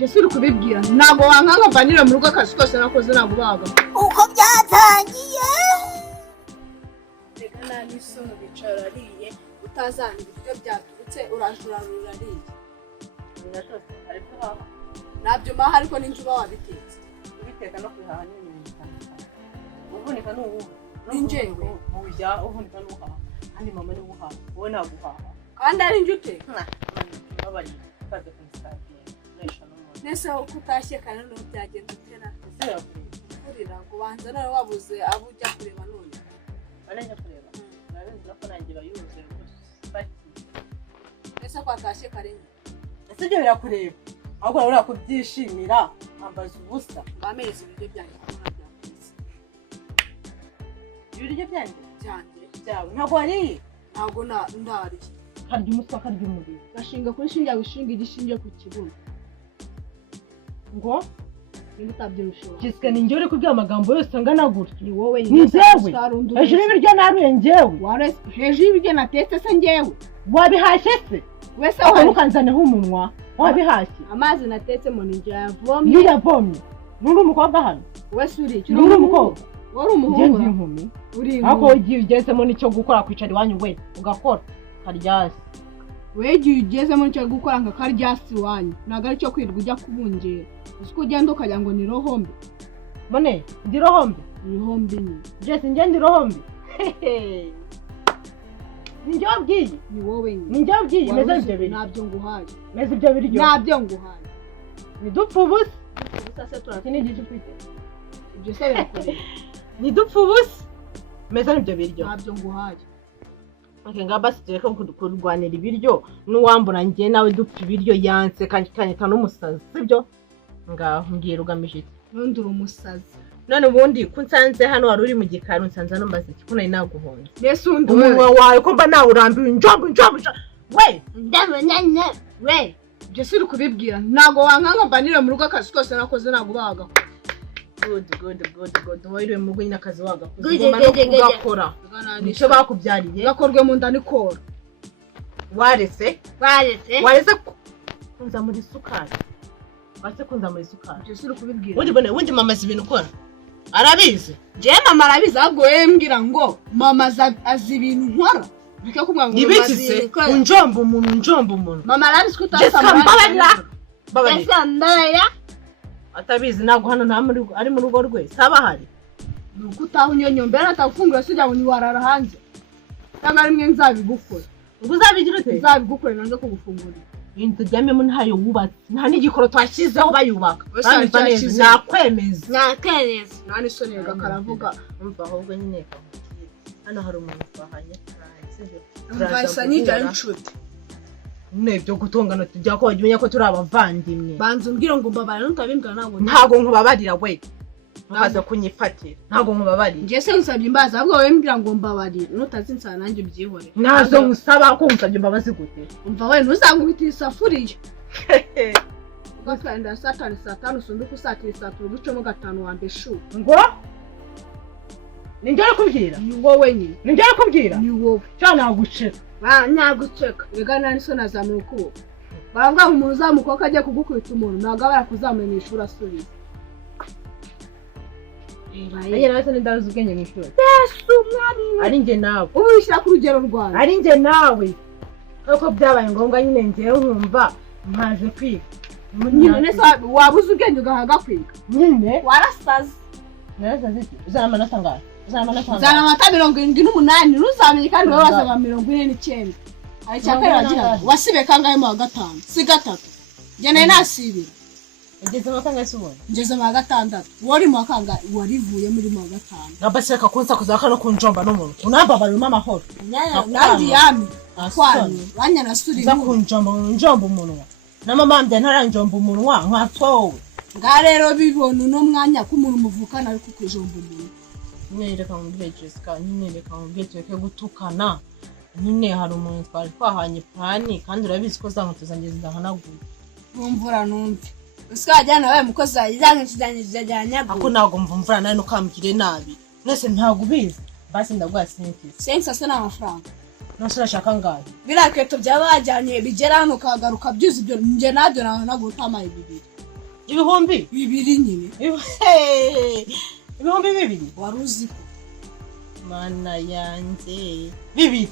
ibyo suri kubibwira ntabwo wankanga mvanira mu rugo akazi kose nakoze nagubaga uko byatangiye rega nani sono bicara ariye utazana ibyo byaturutse urajurarura ariye Ndashaka ariko haha nabyo maha ariko n'injuba wabitetse ubiteka no kwihaha n'ibintu bitandukanye uvunika n'ubu n'injengwe mujya uvunika n'uhaha kandi mama ni uhaha wowe naguhaha kandi ari njute babari baje kunsabira nesha no nese uko utashye kandi no byagenze tena sera kurira ngo banza nawe wabuze abo ujya kureba none banajya kureba nabenze ko nangira yuze bati nese ko atashye karenye sibyo birakureba ahubwo urura kubyishimira ambaza ubusa bamereze ibiryo byanjye ibiryo byanjye byawe ntabwo ari ntabwo ndari karya umutwe karya umubiri gashinga kuri shinge gushinga igishinge ku kibuno ngo niba utabyishobora giswe ni njye uri kubwira amagambo yose angana gutya ni wowe ni njyewe hejuru y'ibiryo naruye njyewe hejuru y'ibiryo natetse se njyewe wabihashye se wese ukanzaneho umunwa wabihashye amazi natetsemo ni njye yavomye iyo yavomye n'uri umukobwa hano wese uri iki n'uri umukobwa wari umuhungu ndi inkumi uri ariko ugiye ugezemo n'icyo gukora kwicara iwanyu we ugakora karyasi wegiye ugezemo n'icyo gukora nka karyasi iwanyu ntabwo ari cyo kwirirwa ujya kubungera uzi ko ugenda ukagira ngo ni rohombe bone ndi rohombe ni rohombe ni jesi njye ndi rohombe ni njye wabwiye ni wowe ni njye wabwiye meze ibyo biryo ntabyo nguhaye meze ibyo biryo ntabyo nguhaye nidupfa ubusa ubusa se iki ni igice ufite ibyo se birakorera nidupfa ubusa meze n'ibyo biryo ntabyo nguhaye okay ngaba sitire ko kurwanira ibiryo n'uwambura njye nawe dupfa ibiryo yanse kanyita n'umusazi sibyo ngaho mbwira ugamije n'undi uri umusazi none ubundi kunsanze hano wari uri mu gikari unsanze no mbaze iki kuna inaguhonze mbese undi umunwa wawe ko mba nawe urambiwe njombo we ndabanyanya we ibyo suri kubibwira ntabwo wankanga mvanira mu rugo akazi kose nakoze nagubaga good wari mu rugo nyine akazi wagakoze ugomba no kugakora nicyo bakubyariye gakorwe mu nda nikora warese kunza muri sukari wase kunza muri sukari ibyo suri kubibwira ubundi mama azi ibintu ukora arabizi je mama arabizi ahubwo wewe mbwira ngo mama azi ibintu nkora bike kumwa ngo ibikise unjomba umuntu mama arabizi ko utasamara babarira atabizi ntabwo hano nta muri ari mu rugo rwe saba hari nuko utaho nyonyombera atafungura sijya ngo niwarara hanze cyangwa rimwe nzabigukora ngo uzabigira ute nzabigukora nanze kugufungurira inzu ryamemo ntayo wubatse nta n'igikoro twashyizeho bayubaka nakwemeza nani sonega karavuga umva ahubwo nyine hano hari umuntu twahanye mvasa nyijya inshuti nebyo gutongana tujya ko wajya umenya ko turi abavandimwe banza umbwira ngo mbabara nutabimbwa ntabwo nkubabarira we nkaza kunyifatira ntabwo nkubabarira ngiye se nsabye imbaza ahubwo wewe mbwira ngo mbabarira nutazinsana nanjye byihore nazo musaba ko unsabye imbabazi gute umva we ntuzangubita isafuriya ugatwenda satani satani usunduka usatira isaturu gucemo gatanu wambe shu ngo ninjye kubwira ni wowe nyine ninjye kubwira ni wowe cyane naguceka nyaguceka rega nani so nazamura ukuboko baravuga ngo umuntu uzamukoka agiye kugukubita umuntu ntabwo aba yakuzamuye mu ishuri asubiza Aye nawe ndaruzi ubwenge mu ishuri Yesu mwari ari njye nawe ubishyira ku rugero rwawe ari njye nawe kuko byabaye ngombwa nyine ngewe nkumva mpaje kwiga nyine wabuze ubwenge ugahaga kwiga nyine warasaze narasaze uzana amanota ngahe uzana amata 78 ntuzamenye kandi wowe wasaga 49 ari cyakare wagira wasibe kangahe mu wa gatanu si gatatu njye naye nasibira ugeze mu kangahe subona ngeze mu wa gatandatu wari mu kanga warivuye muri mu wa gatanu ngabaseka kunsa kuzaka no kunjomba n'umuntu unambabara mu mahoro nandi yami kwani banya nasuri za kunjomba umunwa na mama mbye ntaranjomba umunwa nkatowe nga rero bibona no mwanya ko umuntu muvukana ari kukujomba umuntu nyine kamubwiye Jessica nyine kamubwiye tweke gutukana nyine hari umuntu twari twahanye plani kandi urabizi ko zankuto zanjye zidahanaguye mvura numve usikajyana wawe mukozi zanjye ako nago mvura nawe nukambwire nabi nese ntago ubizi basi ndaguha sense se n'amafaranga nose urashaka ngahe birakweto byabajyanye bigera hano kagaruka byuzi ibyo nje nabyo nagutamaye bibiri ibihumbi bibiri nyine ibihumbi bibiri waruzi mana yanjye bibiri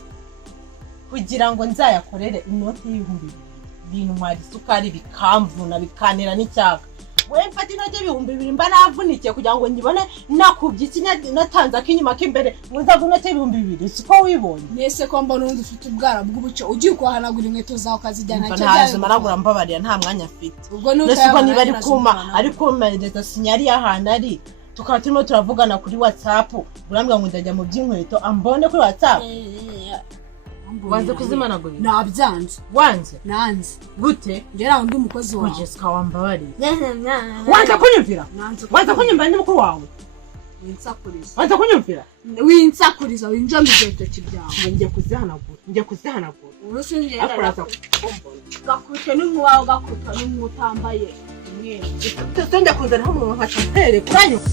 kugira ngo nzayakorere inoti y'ibihumbi bintwara isukari bikamvuna bikanira n'icyaka we mfata inoti y'ibihumbi bibiri mba navunikiye kugira ngo nyibone nakubye iki natanze akinyuma k'imbere ngo nzavuna inoti y'ibihumbi bibiri siko wibonye nese ko mbona undi ufite ubwara bw'ubuco ugiye kwahanagura inkweto zawe ukazijyana icyo byaje maragura mbabarira nta mwanya afite ubwo nuko niba ari kuma ariko leta sinyari y'ahantu ari tukaba turimo turavugana kuri WhatsApp urambwira ngo ndajya mu by'inkweto ambone kuri WhatsApp wanze kuzimanagurira nabyanze wanze nanze gute ngera undi umukozi wawe Jessica wambabariye wanze kunyumvira wanze kunyumvira ndi mukuru wawe wanze kunyumvira winsakuriza winjira mu gitoki byawe ngiye kuzihanagura urushinge akuraza gakutwe n'umwawe gakutwa n'umutambaye umwe tende kuzana hamwe nkaca mpere kuranyuka